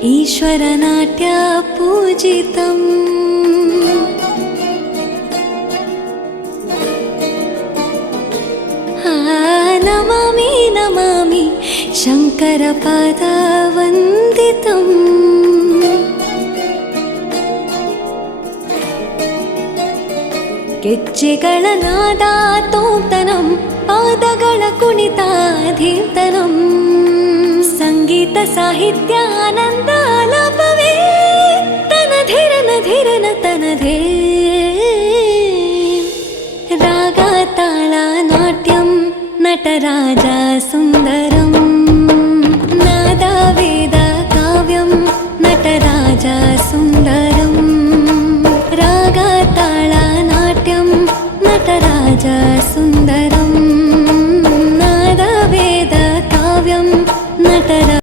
ईश्वरनाट्य पूजितम् नमामि नमामि शङ्करपादवन्दितम् ಗೆಜ್ಜೆಗಳ ನಾದ ತೋಂತನಂ ಪಾದಗಳ ಕುಣಿತ ಧೀಂತನಂ ಸಂಗೀತ ಸಾಹಿತ್ಯ ಆನಂದ ಆಲಾಪವೇ ತನಧಿರನ ಧಿರನ ತನಧೇ ರಾಗ ತಾಳ ನಾಟ್ಯಂ ನಟರಾಜ ಸುಂದರಂ ನಾದ ವೇದ ಕಾವ್ಯಂ ನಟರಾಜ ಸುಂದರಂ ರಾಗ ತಾಳ ನಾಟ್ಯಂ ನಟರಾಜ ಸುಂದರಂ ನಾದ ವೇದ ಕಾವ್ಯಂ ನಟರಾಜ